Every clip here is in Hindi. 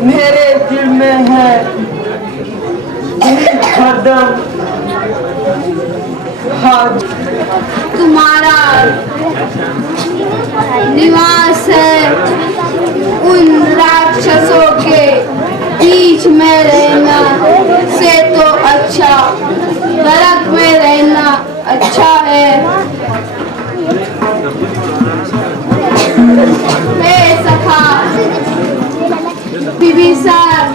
मेरे दिल में है हरदम तुम्हारा निवास है उन राक्षसों के बीच में रहना से तो अच्छा नरक में रहना अच्छा है। हे सखा विभीषण,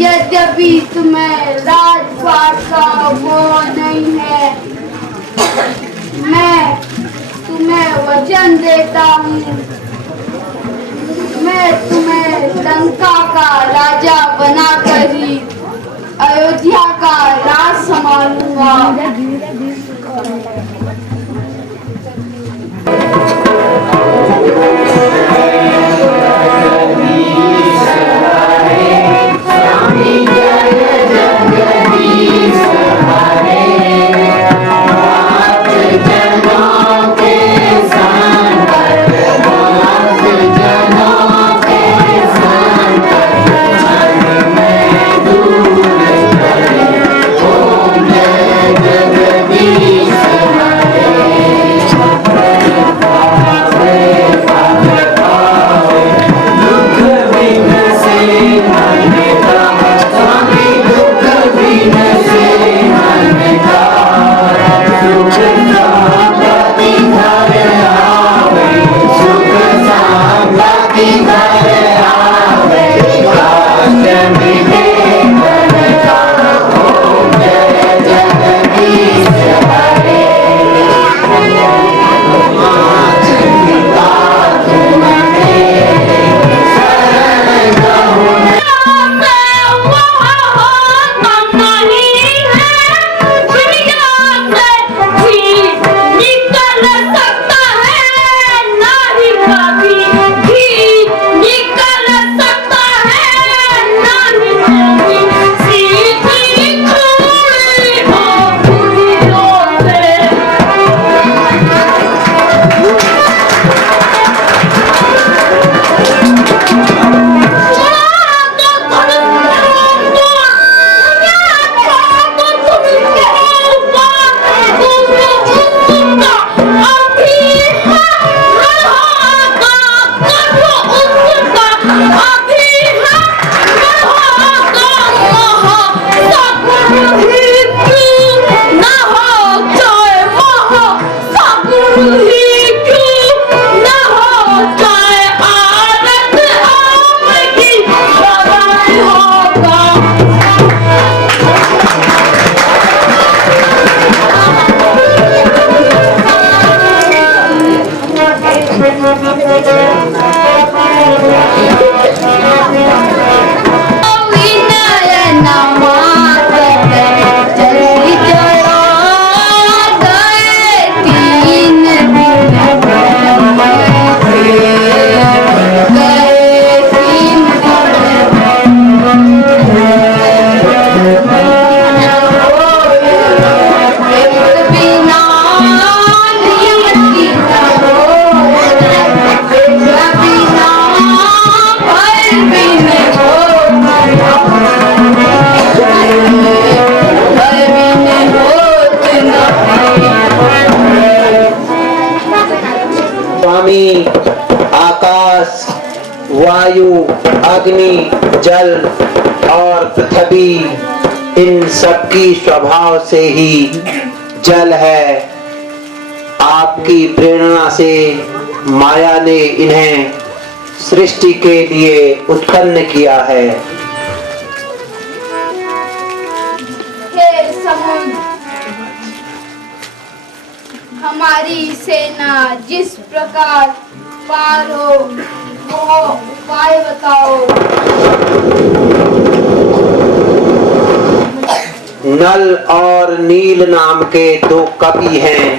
यद्यपि तुम्हें राजपाट का मोह नहीं है, मैं तुम्हें वचन देता हूँ, मैं तुम्हें लंका का राजा बनाकर ही अयोध्या का राज संभालूंगा। आकाश, वायु, अग्नि, जल और पृथ्वी, इन सबकी स्वभाव से ही जल है। आपकी प्रेरणा से माया ने इन्हें सृष्टि के लिए उत्पन्न किया है। हे समुद्र, हमारी सेना जिस प्रकार पार हो वो उपाय बताओ। नल और नील नाम के दो कवि हैं।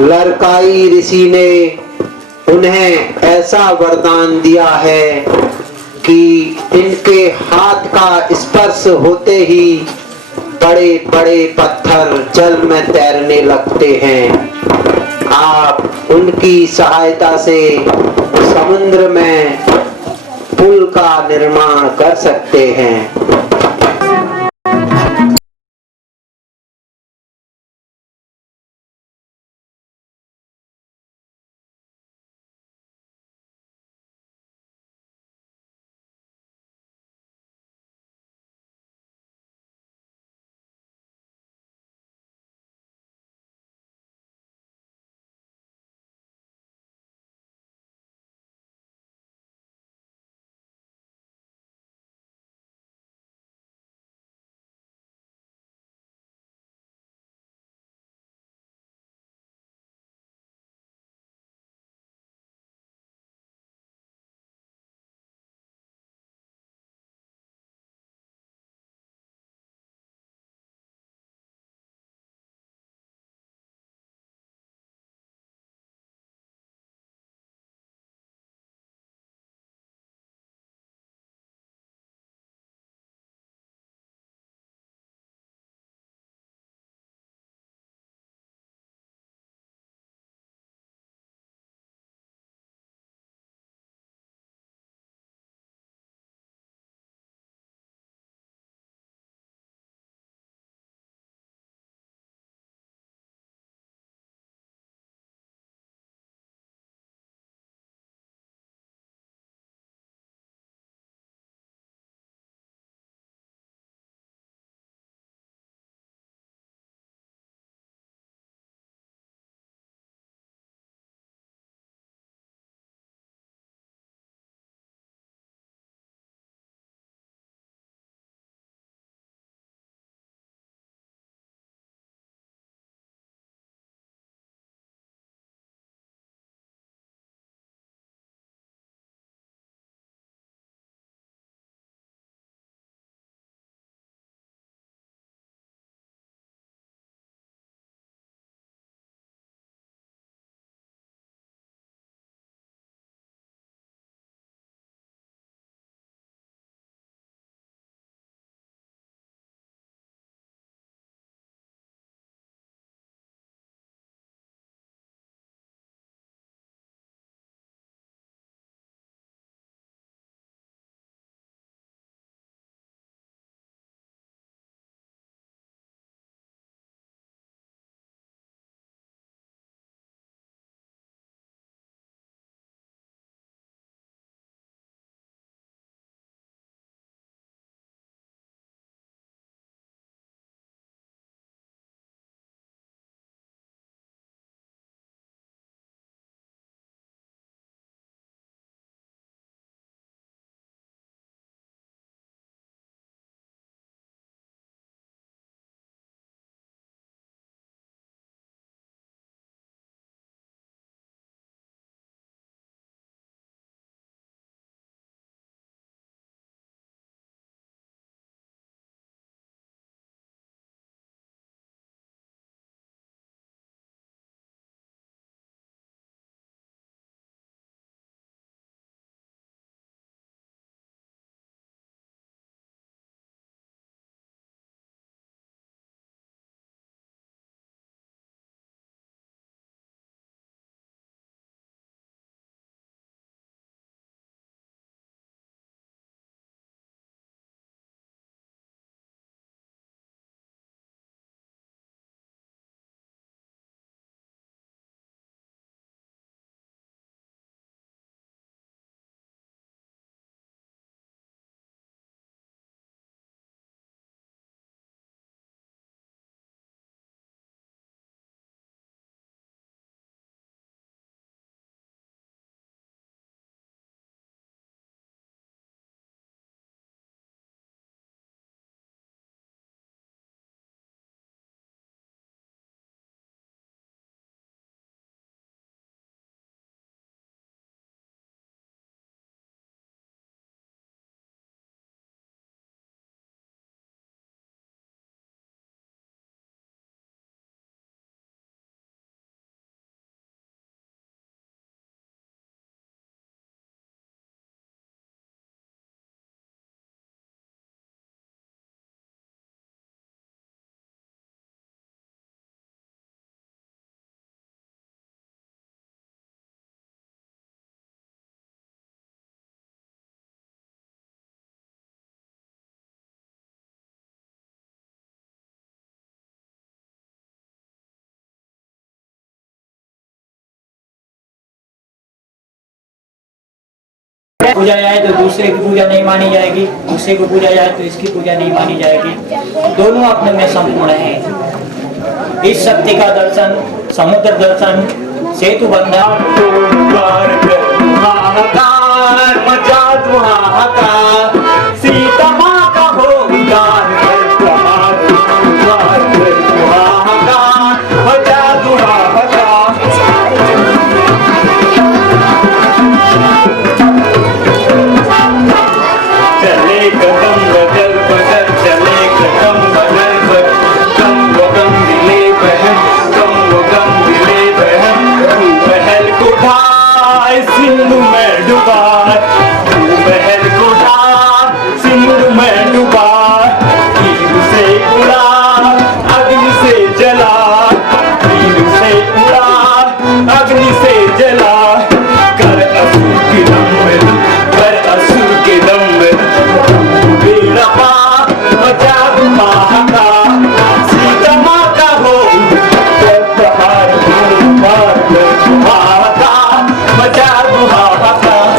लरकाई ऋषि ने उन्हें ऐसा वरदान दिया है कि इनके हाथ का स्पर्श होते ही बड़े बड़े पत्थर जल में तैरने लगते हैं। आप उनकी सहायता से समुद्र में पुल का निर्माण कर सकते हैं। पूजा जाए तो दूसरे की पूजा नहीं मानी जाएगी, दूसरे को पूजा जाए तो इसकी पूजा नहीं मानी जाएगी। दोनों अपने में संपूर्ण हैं। इस शक्ति का दर्शन, समुद्र दर्शन, सेतु बंधन, हाहाकार मचा दो हाहाकार, सीता माँ का हो उद्धार कर, प्रहार उद्धार कर, हाहाकार मचा दो हाहाकार। चले कदम बदल बदल, चले कदम बदल बदल, कम वो कम दिले बहन, कम वो कम दिले बहन, तू महल को ढाए सिंधु में डुबा, तू महल को ढाए सिंधु में डुबा, तीर से उड़ा अग्नि से जला, तीर से उड़ा अग्नि से जला, कर असुर के दम, कर असुर के दम, बेड़ा पार मचा दो हाहाकार, सीता माँ का हो प्रहार कर, हाहाकार मचा दो हाहाकार।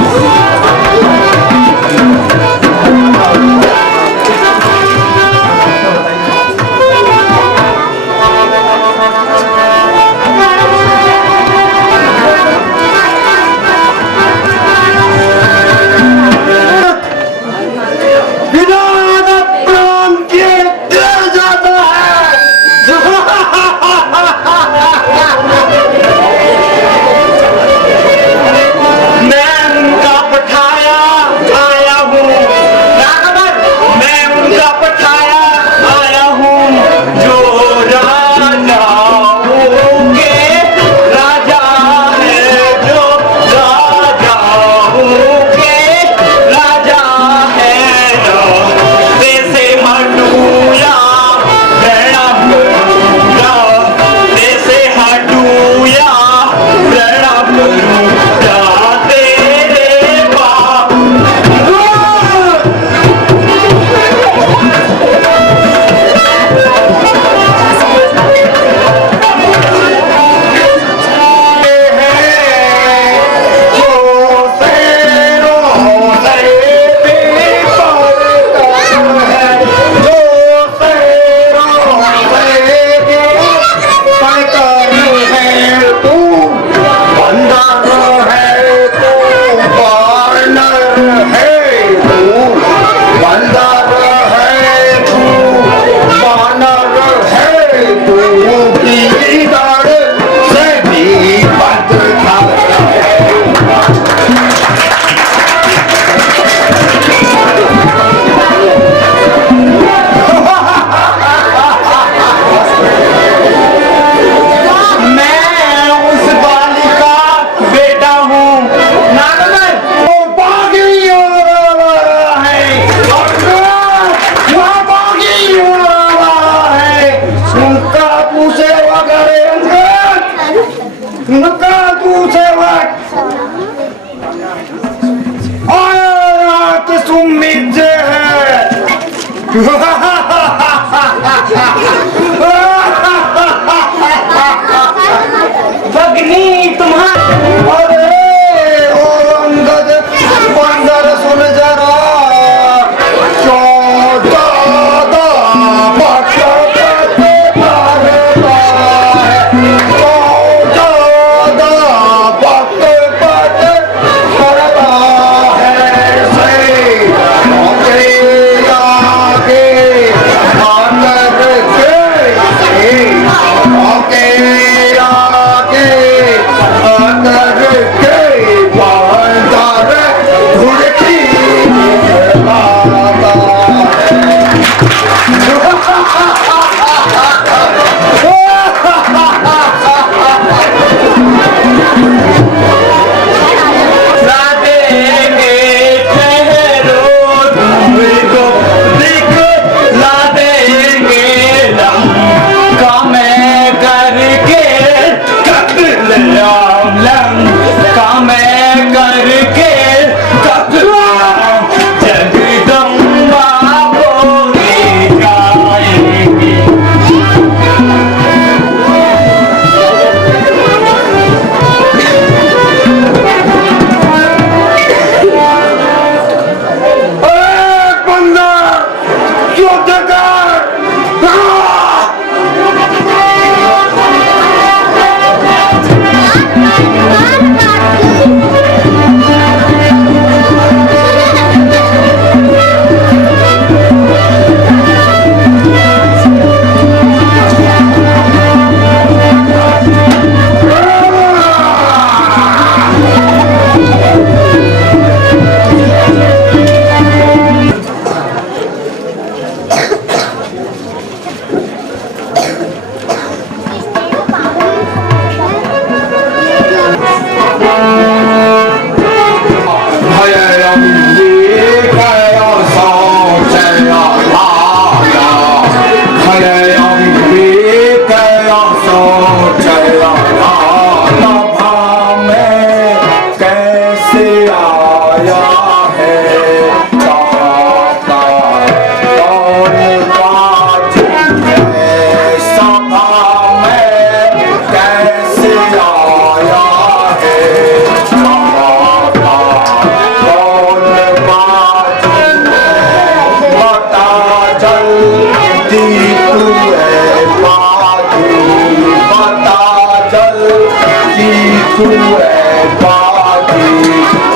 तू है बाकी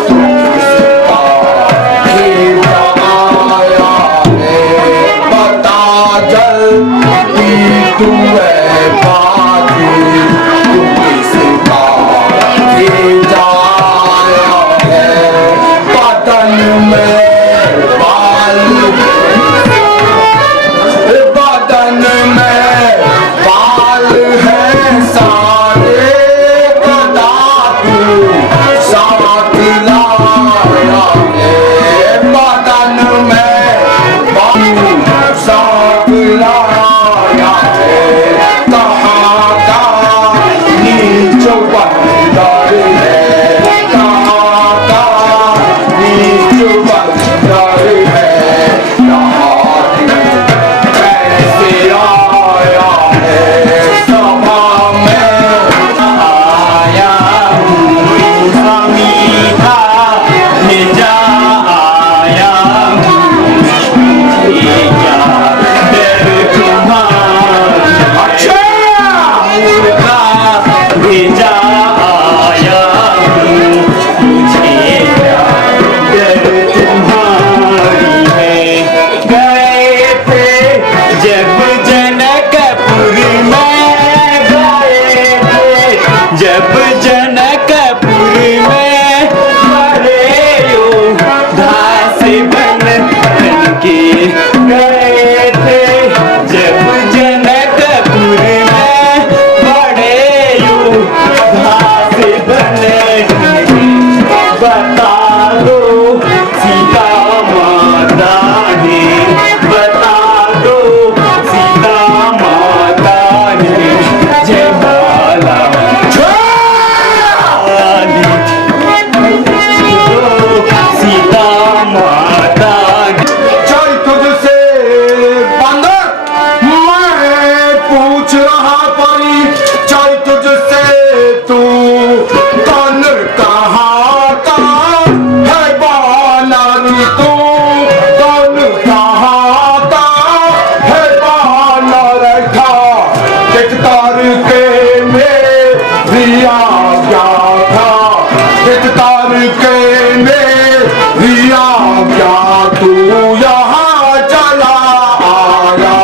तू किसका खींचा आया है बता जल्दी तू है बाकी तू किसका खींचा आया है बदन में बाल बदन में बाल है सारे बता तू साथ लाया है बदन में बाल साथ लाया है कहाँ का नीचो बंदर है कहाँ का नीचो बंदर है यहाँ कैसे आया है सभा में आया हूँ स्वामी का भेजा आया हूँ ये क्या डर तुम्हारा का भेजा आया हूँ मुझे क्या डर तुम्हारी है गए थे जब जनकपुर में गए थे जब जनकपुर में मरे योद्धा से बन के गए थे जब जनकपुर में बड़े योद्धा से बन के बता दो सीता माता ने बता दो सीता माता ने जय बाला सीता माता ने चल तुझसे बंदर मैं पूछ रहा परी चल तुझसे तू कौन कहाँ का है बानर तू कौन कहाँ का है बानर था दिखतार के मेरी आज्ञा था दिखतार के मेरी आज्ञा तू यहाँ चला आया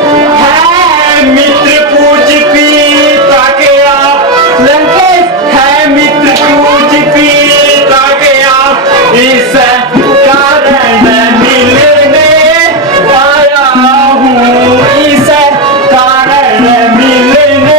है मित्र पूज पीता के आप लंकेश है मित्र पूज पीता के आप इस कारण मिलने आया हूँ इस कारण मिलने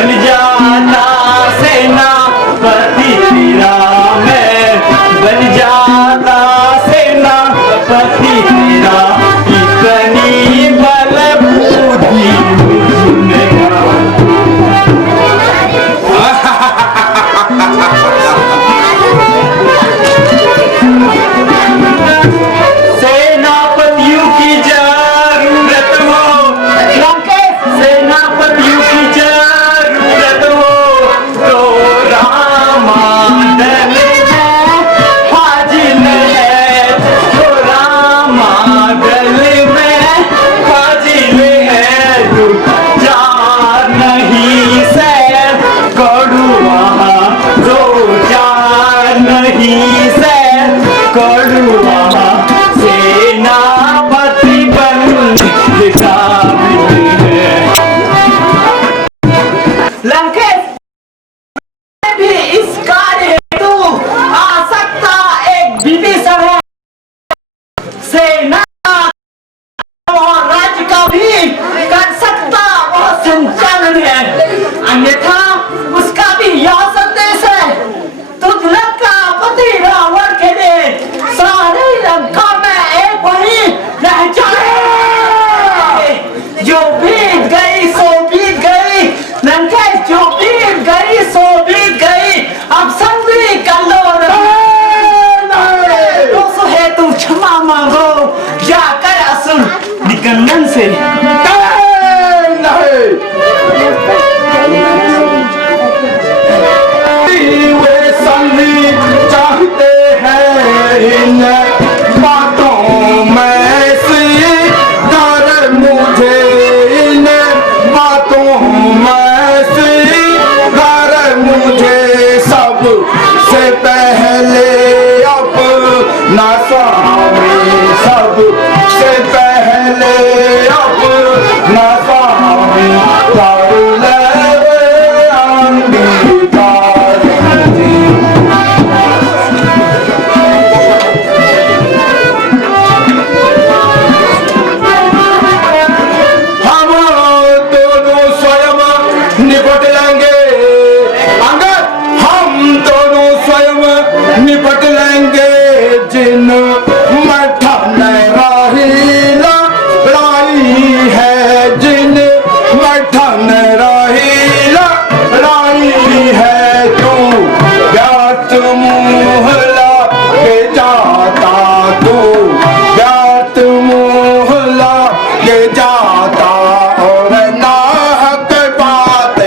बन जाता सेनापति तेरा मैं, बन जाता सेनापति तेरा, इतनी बल बुद्धि मुझमें सेनापतियों की जरूरत हो, सेनापतियों की जरूरत हो तो रामादल में हाजिर है, तो रामादल में हाजिर है, तू जा नहीं से कड़ुआ, जो जा नहीं से कड़ुआ, सेनापति बनने का है। लंकेश भी इस कार्य हेतु आ सकता एक विभीषण है, सेना और राज्य का भी कर सकता वह संचालन है, अन्यथा उसका भी यह संदेश है, तुझ लंका पति रावण के लिए सारी लंका में एक वही रह जाए, जो बीत गई सो बीत गई, लंकेश जो बीत गई सो बीत गई, अब संधि कर लो, दोष हेतु क्षमा मांगो, जाकर असुर निकंदन से। वे संधि चाहते हैं इन बातों में से डर मुझे, इन बातों में से डर मुझे, सब से पहले अपना स्वामी, सब से पहले अपना स्वामी कर ले अंगीकार जी। हम दोनों स्वयं निपट लेंगे अंगद, हम दोनों स्वयं निपट लेंगे, जिन मठान राही लड़ाई है, जिन मठान राही लड़ाई है, तू व्यात मोहला के जाता, तू व्यात मोहला के जाता, और नाहक बात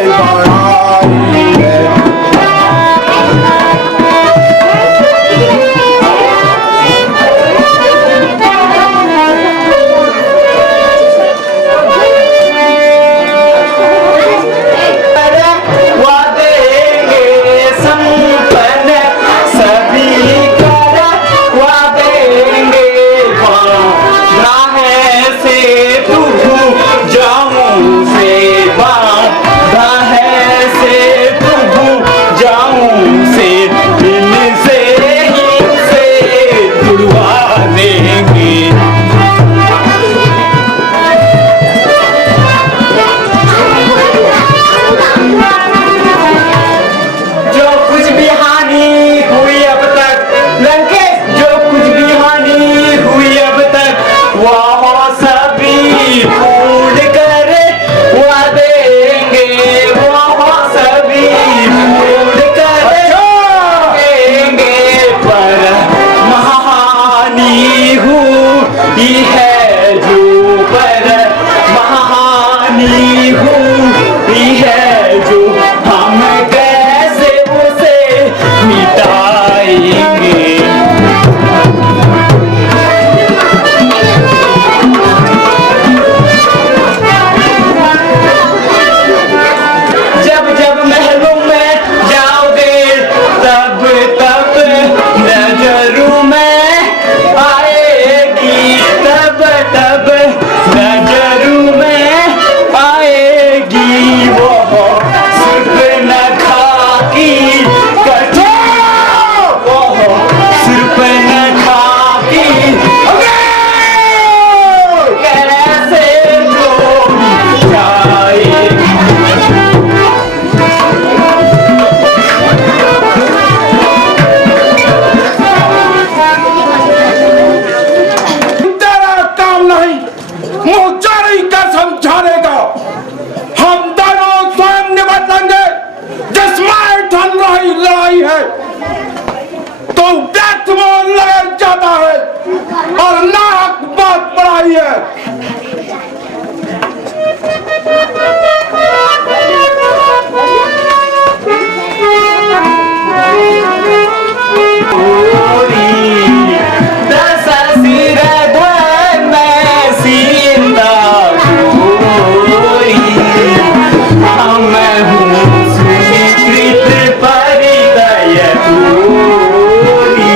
सुनीकृत परिदय पूरी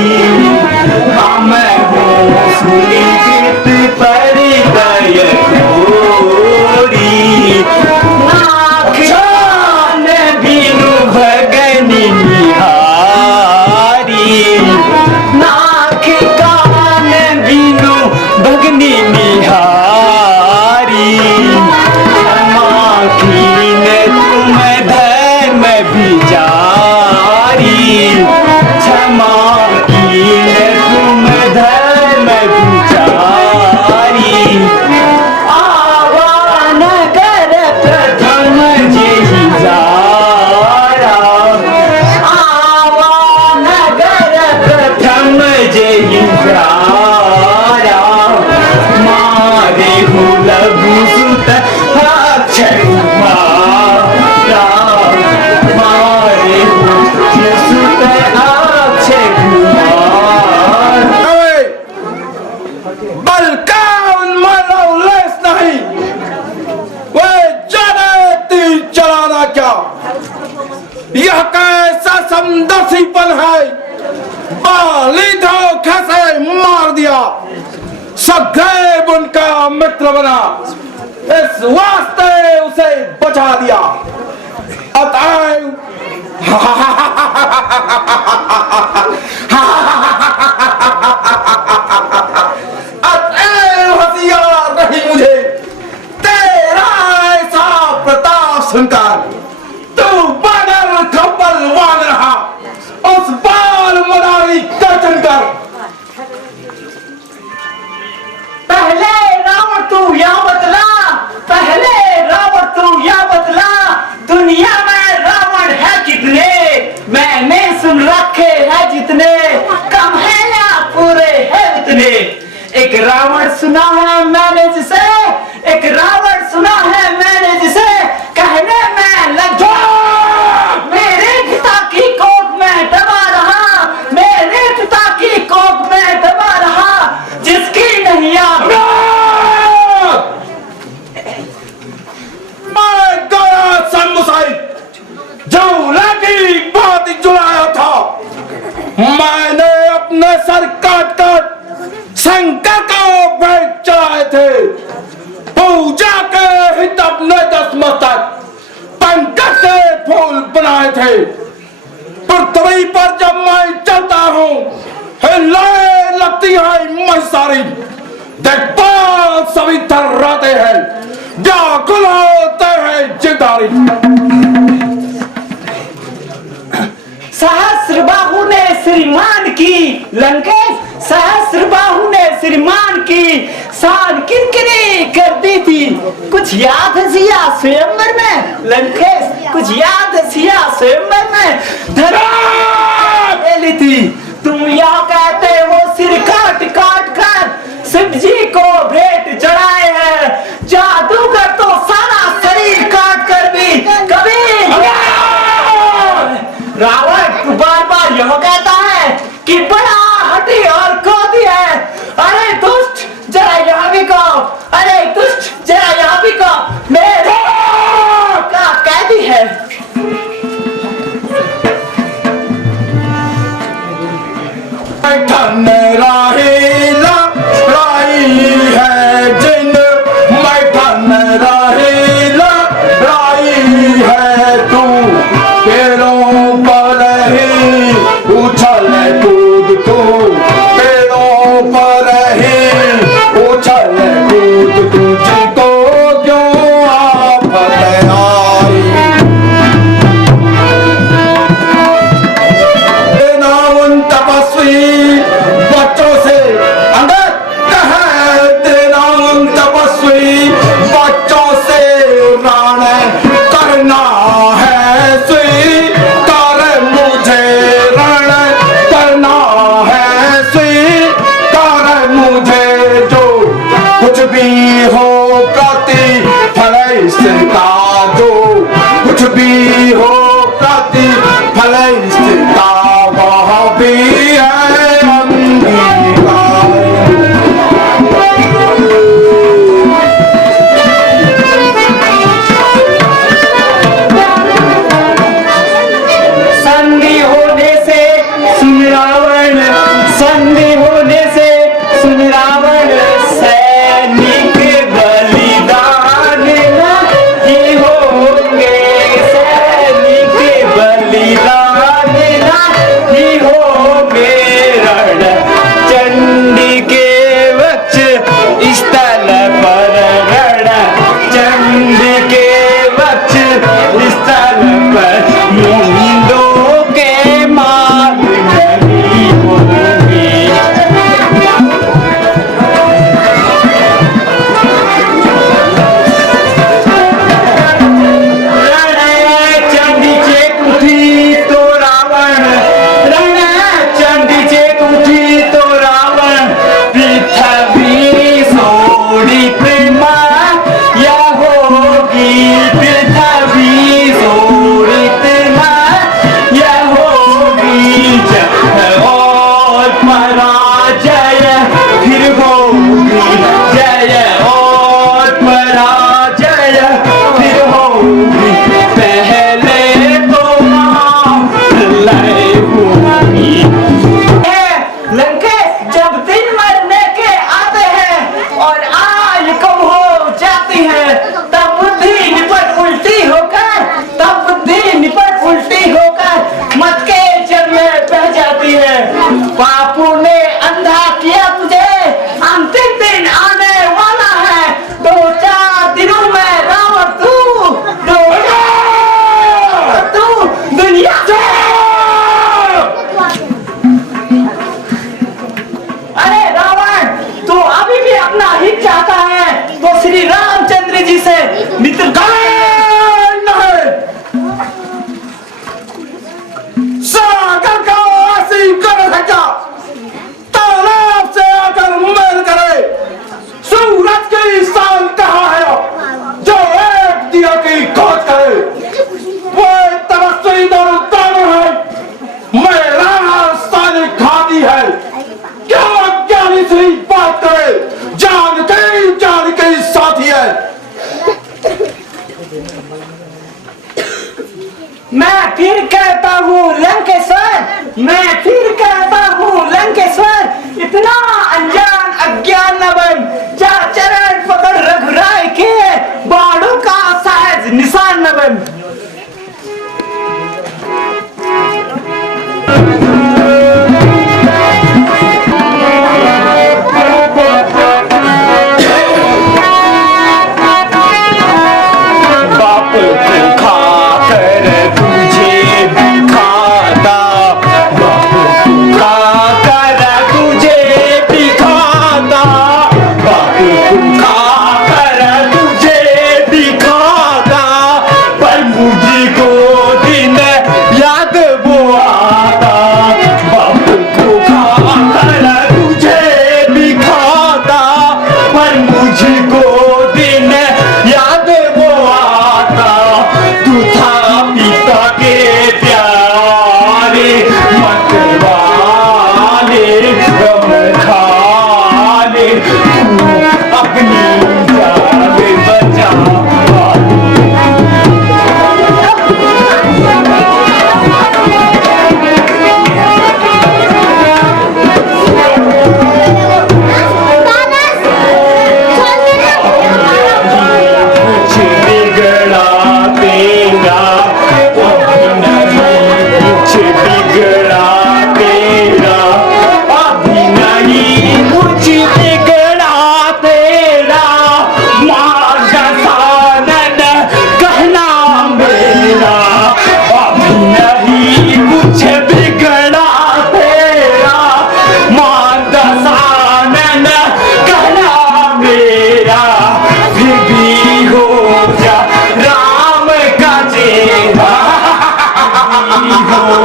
हाँ मैं हूँ सुनीकृत परिदय पूरी नाथ बीनु भगनी निहारी नाथ कान बीनु भगनी निहारी क्षमा कीन तुम धर्म विचारी क्षमा कीन तुम धर्म विचारी आवान कर प्रथम जेहि जारा आवान कर प्रथम जेहि जारा मारे हो लघु सुत अक्षय कुमारा मारे हो सुत अक्षय कुमार बल का उन्माद उल्लेस नहीं वे जाने तीर चलाना क्या यह कैसा समदर्शीपन है बाली धोखे से मार दिया सदैव उनका मित्र बना इस वास्ते उसे बचा दिया अतएव होशियार नहीं मुझे तेरा ऐसा प्रताप सुनकर तू बदल खबलवान रहा उस बाल मुरारी गर्जन कर पहले रावण तू या बतला पहले रावण तू या बतला दुनिया में रावण है कितने मैंने सुन रखे हैं जितने कम है या पूरे है उतने एक रावण सुना है मैंने जिसे एक रावण सुना है मैंने जिसे कहने में लग मेरे पिता की कोख में दबा रहा मेरे पिता की कोख में दबा रहा जिसकी नहीं याद मैं गया समुसाई झूला की बात जुड़ाया था मैंने अपने सर काट काट शंकर को भेंट चढ़ाए थे पूजा के हित अपने दसमस्तक पंकज से फूल बनाए थे पृथ्वी पर जब मैं चलता हूँ हिलने लगती है मैं सारी देखभाल सभी थर्राते हैं व्याकुल होते हैं जिदारी सहस्रबाहु ने श्रीमान की लंकेश सहस्रबाहु ने श्रीमान की शान किनकिनी कर दी थी कुछ याद है सिया स्वयंवर में लंकेश कुछ याद है सिया स्वयंवर में धरा थी तुम यहाँ कहते हो सिर काट काट कर शिव जी को भेंट चढ़ाए हैं जादूगर तो सारा शरीर काट कर भी कभी रावण तू बार बार यह कहता है कि बड़ा हठी और क्रोधी है अरे दुष्ट जरा यहाँ भी कहो अरे दुष्ट जरा यहाँ भी कहो मेरे का कैदी है ठन राहेला राई है जिन मैं ठन राहेला राई है तू पेड़ों पर ही उछल कूद तू पेड़ों पर ही उछल कूद तुझको क्यों आफत आई नावन तपस्वी बच्चों से अंदर नावन तपस्वी बच्चों से रण करना है स्वीकार मुझे रण करना है स्वीकार मुझे जो कुछ भी हो प्रति फल इसका जो कुछ भी हो प्रति फल इसका वह भी है अंगीकार राधना ही हो मेरण चंडी के वक्ष स्थल पर रण चंडी के वक्ष स्थल पर मुंडों के मार्ग नहीं होंगे बापू ने अंधा किया तुझे अंतिम दिन आने वाला है 2-4 दिनों में रावण तू दुनिया से अरे रावण तू अभी भी अपना हित चाहता है तो श्री रामचंद्र जी से मित्र सागर का वासी कर सका तालाब से आकर मेल करे सूरज की शान कहाँ है जो एक दिया की खोज करे वो तपस्वी दानव है मेरा सारी खाती है क्या अज्ञानी से बात करे जान के साथी है मैं फिर कहता हूँ लंकेश्वर मैं फिर कहता हूँ लंकेश्वर इतना अनजान अज्ञान न बन जा चरण पकड़ रघुराय के बाणों का सहज निशान न बन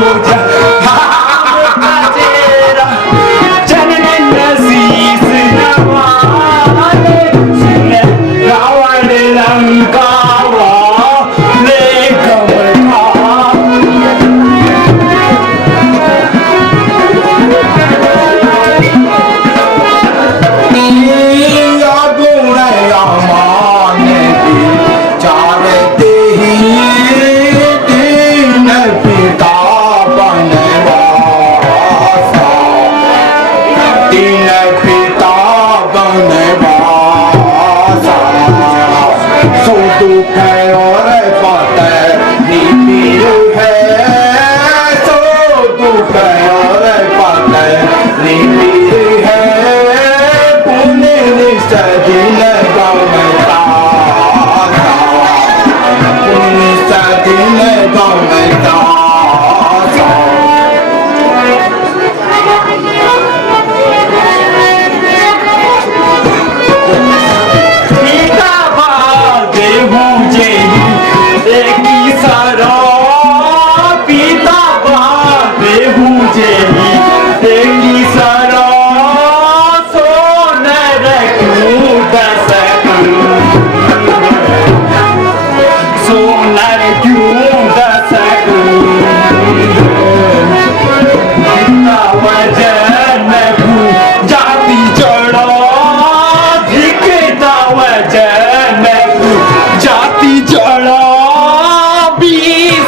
हो जा सारा पीता बाते हुजे एकी सारा सोनर क्यों दसकूं सोनर क्यों दसकूं इतना वजन भू जाती चढ़ा धिकता वजन भू जाती चढ़ा 20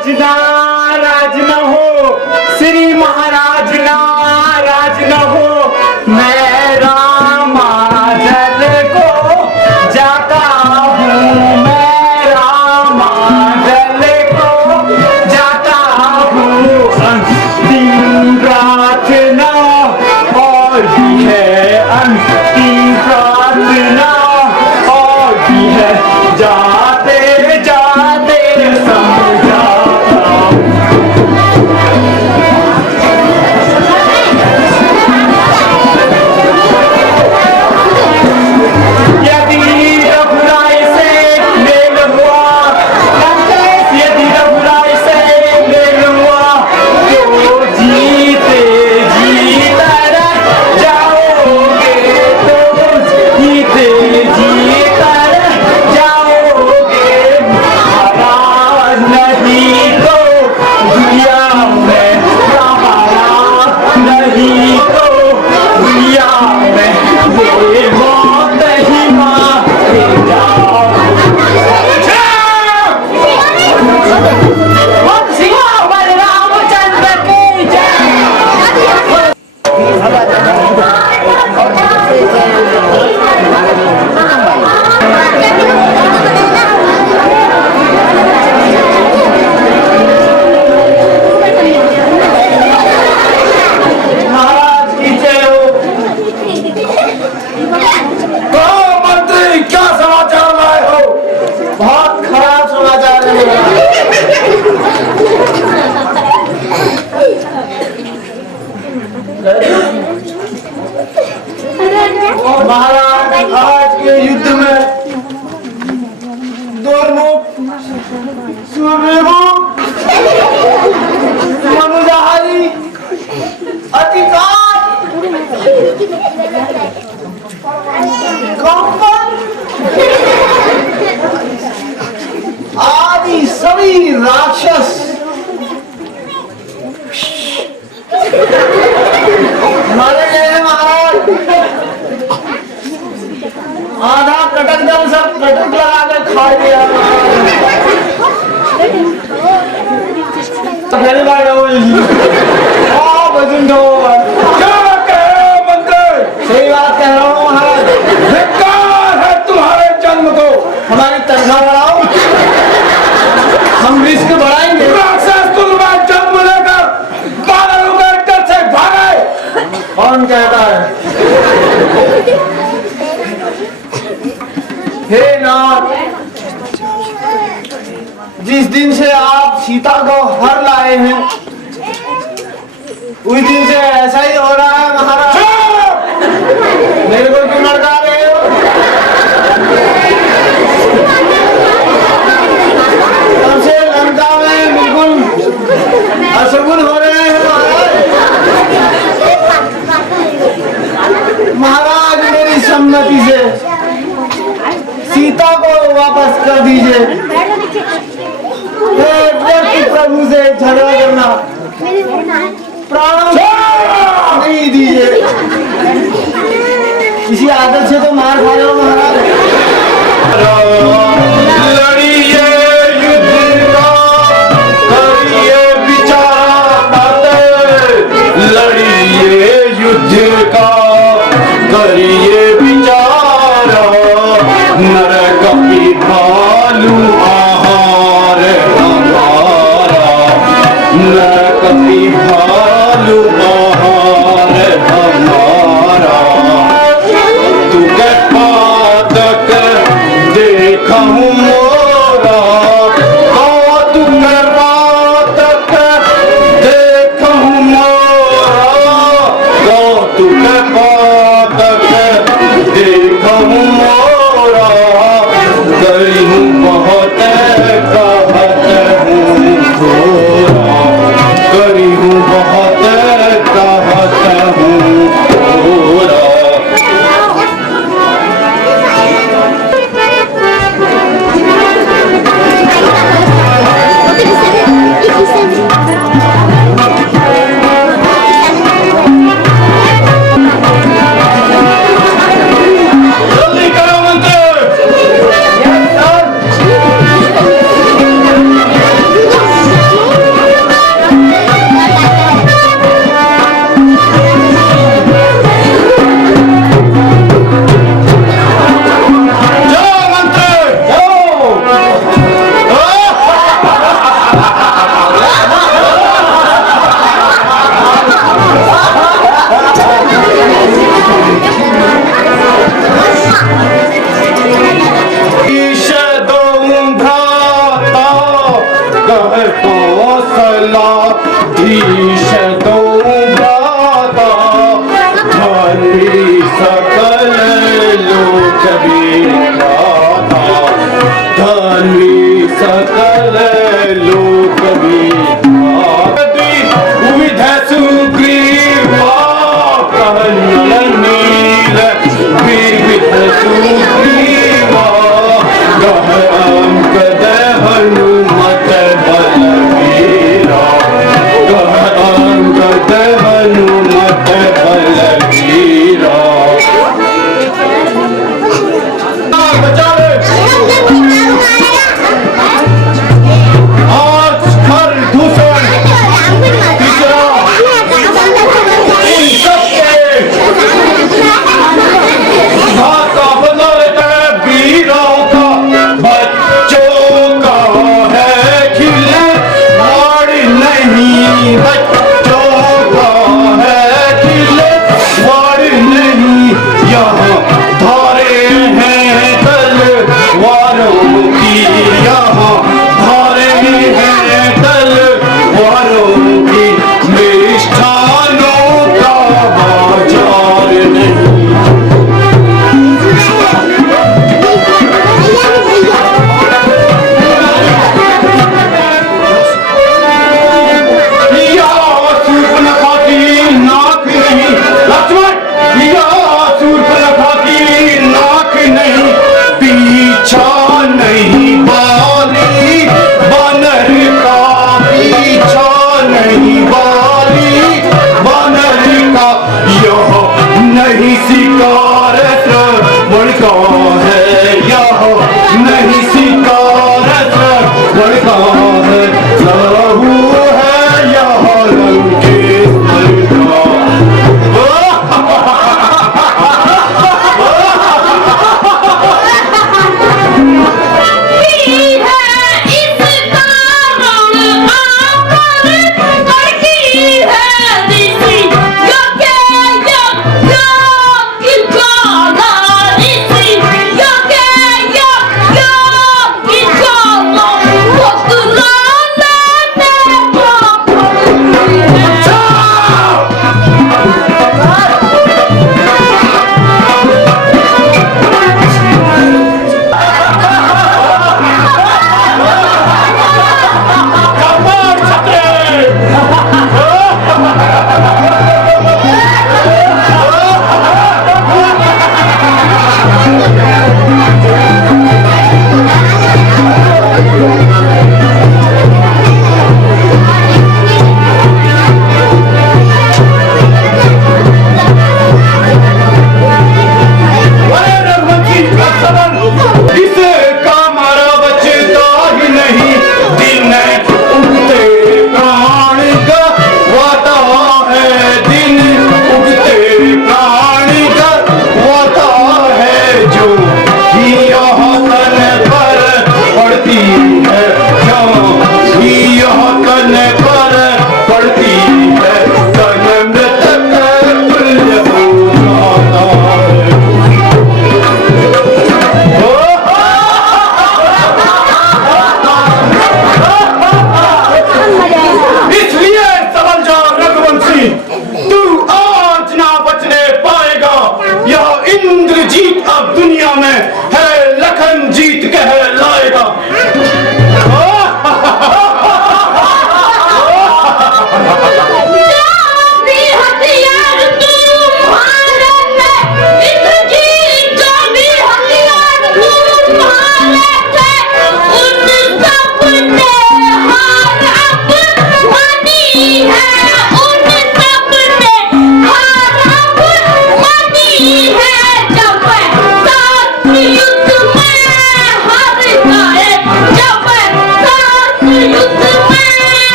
महाराज नाराज न हो, श्री महाराज नाराज न हो, मैं रामाचल को जाता हूँ, मैं रामाचल को जाता हूँ। अंतिम प्रार्थना और भी है, अंतिम प्रार्थना और भी है, जाते जाते समझाता हूँ। यदि रघुराई से मेल हुआ, यदि रघुराई से मेल हुआ, तो जीते जी तरह जाओगे, तो जीते जी तरह जाओगे। महाराज नहीं तो दुनिया में सहारा, नहीं तो दुनिया में ये मौत ही मारे जाओ। हमारे रामचंद्र की जय। महाराज की जय हो। कहो मंत्री, क्या समाचार लाए हो? बहुत खराब समाचार है। महाराज, आज के युद्ध में दुर्मुख, सूर्यमुख, मनुजाहारी, अतिकाय, कंपन आदि सभी राक्षस मारे गए हैं महाराज। आधा कटक दम सब कटक लगा कर खा लिया। पहली बार वजन दो। क्या कह रहे हो मंत्री? सही बात कह रहा हूँ महाराज। धिक्कार है तुम्हारे जन्म को। हमारी तनख्वाह बढ़ाओ, हम रिस्क बढ़ाएंगे। राक्षस कुल में जन्म लेकर बादलों के डर से भागे। कौन कहता है? हे नाथ, जिस दिन से आप सीता को हर लाए हैं, उस दिन से ऐसा ही हो रहा है महाराज। मेरे को क्यों लड़का रहे हो? तब से लंका में बिल्कुल अशुभन हो रहे हैं महाराज। महाराज, मेरी सम्मति से सीता को वापस कर दीजिए। प्रभु से झगड़ा करना प्राण नहीं दीजिए। इसी आदत से तो मार खा जाओ महाराज। लड़िए युद्ध का करिए विचार, लड़िए युद्ध का करिए विचार, नर कपि भालू आहार हमारा, नर कपि भालू आहार हमारा। तू के पादक देखूं असलाधीश तो गाता धनी सकल लोक विधाता धनी सकल लोक विधाता विध सुग्रीवा कहल नील विविध सुग्रीवा कह अंगद हनुमत बलवीरा कह अंगद हनुमत बलवीरा बचा ले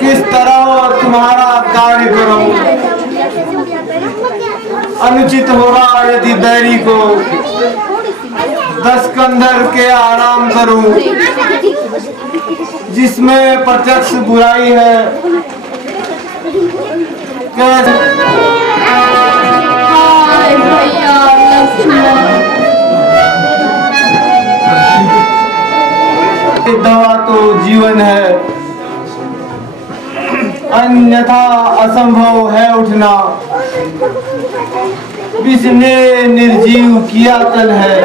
किस तरह तुम्हारा कार्य करूं। अनुचित होगा यदि बैरी को 10 कंधर के आराम करूं, जिसमें प्रत्यक्ष बुराई है। हाय भैया लक्ष्मण, दवा तो जीवन है, अन्यथा असंभव है उठना। विष ने निर्जीव किया तन है,